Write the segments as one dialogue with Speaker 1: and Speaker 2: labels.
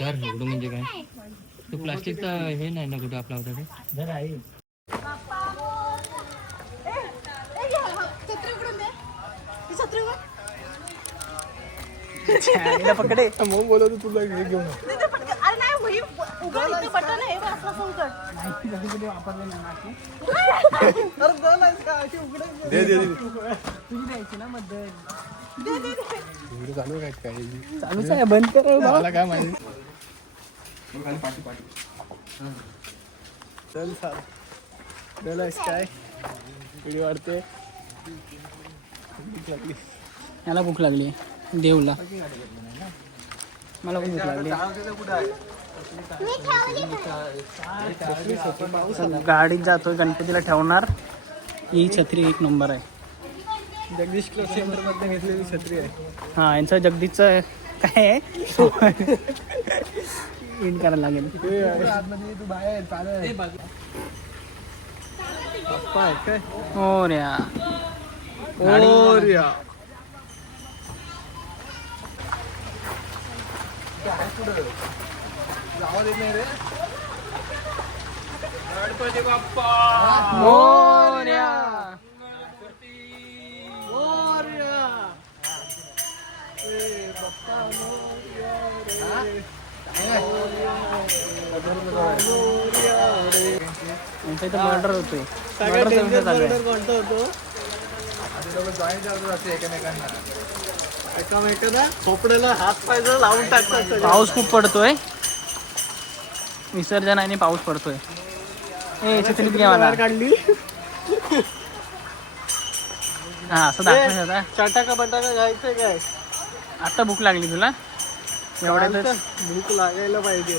Speaker 1: तर एवढं म्हणजे काय? तो प्लास्टिकचा हे नाही ना कुठं आपला होता ते
Speaker 2: पकडे.
Speaker 3: मग बोलत तुला हे घेऊन दे दे चालू काय काय?
Speaker 2: चालूच आहे बंद कर.
Speaker 3: मला काय माहिती? चल चाल गेलायस काय किती वाढते भूक लागली
Speaker 2: याला भूक लागली. देवला. मला पण भूक लागली. चल, गाडीत जातोय गणपतीला ठेवणार. ही छत्री एक नंबर आहे.
Speaker 3: जगदीश क्लब घेतलेली छत्री आहे.
Speaker 2: हा यांचं जगदीशचं काय आहे? इन करायला लागेल. हो रे हा.
Speaker 3: ओरिया. आवाज येत नाही रे गणपती बाप्पा एकामेकांना. खोपड्याला हात पाय जर लावून टाकतात सगळे.
Speaker 2: पाऊस खूप पडतोय. विसर्जन आणि पाऊस पडतोय. ए छत्रीत घ्या मला
Speaker 3: बाहेर काढली.
Speaker 2: हा असं दाखवायचं आता
Speaker 3: चटाका बटाका घ्यायचं काय?
Speaker 2: आता भूक लागली तुला? एवढ्यातच.
Speaker 3: चालतं. भूक लागायला पाहिजे.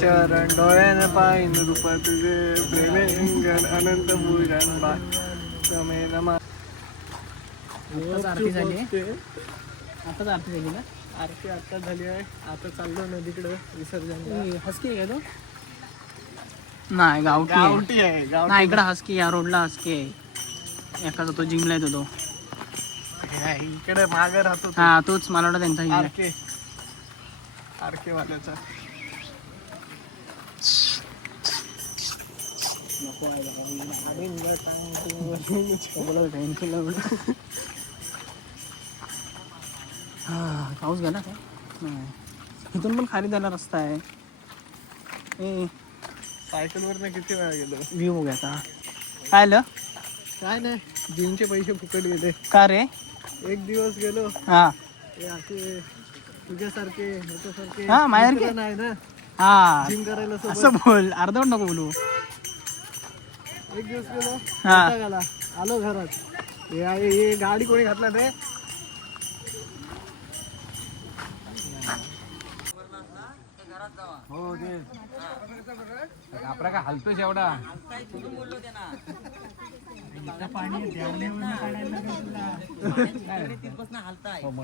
Speaker 3: चरण डोळ्यानं पाहिन रूप तुझे प्रेमे इंगण अनंत भूषण बा समे नमा
Speaker 2: आरती झाली आताच आरती झाली ना
Speaker 3: आरती आता झाली आहे. आता चाललो नदीकडे विसर्जन
Speaker 2: हस्की आहे तो? नाही गावठी.
Speaker 3: गावठी आहे
Speaker 2: नाही इकडं हस्की या रोडला हस्की आहे. एकाचा तो जिमला येतो तो.
Speaker 3: इकडे मागे राहतो.
Speaker 2: हा तोच मला वाटतं त्यांचा
Speaker 3: आरके आरके वाल्याचा
Speaker 2: हा पाऊस गेला नाही. इथून पण खाली जायला रस्ता आहे. ए.
Speaker 3: सायकल वरनं किती वेळा गेलो?
Speaker 2: व्ह्यू बघूया आता. काय आलं?
Speaker 3: काय नाही जिमचे पैसे फुकट गेले.
Speaker 2: का रे?
Speaker 3: एक दिवस गेलो.
Speaker 2: हा.
Speaker 3: तुझ्यासारखे ह्याच्यासारखे
Speaker 2: हा, माझ्यासारखे?
Speaker 3: मित्र नाही ना?
Speaker 2: हा.
Speaker 3: जिम करायला सोबत.
Speaker 2: असं बोल अर्धवट नको बोलू.
Speaker 3: एक दिवस गेलो
Speaker 2: हा.
Speaker 3: आला. आलो घरात. हे आहे- हे गाडी कोणी घातला ते?
Speaker 1: हो ते. आपला काय हलतोच एवढा.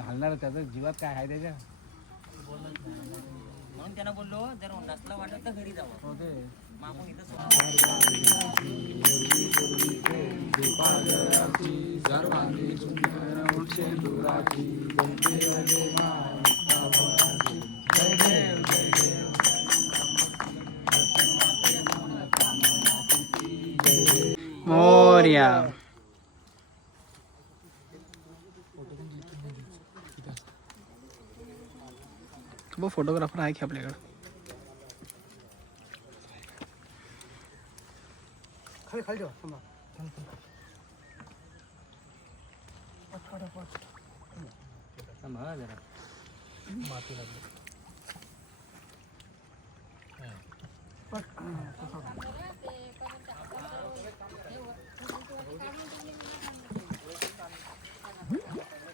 Speaker 1: हलणार त्याचं जीवात काय आहे त्याच्या?
Speaker 4: म्हणून त्यांना बोललो जर नसला वाटत तर घरी जावं.
Speaker 1: हो ते
Speaker 4: मागून इथं
Speaker 2: मोर्या तू फोटोग्राफर आहे की आपल्याकडे
Speaker 3: खाली खाली ठेवा थांबा.
Speaker 4: थांब हा जरा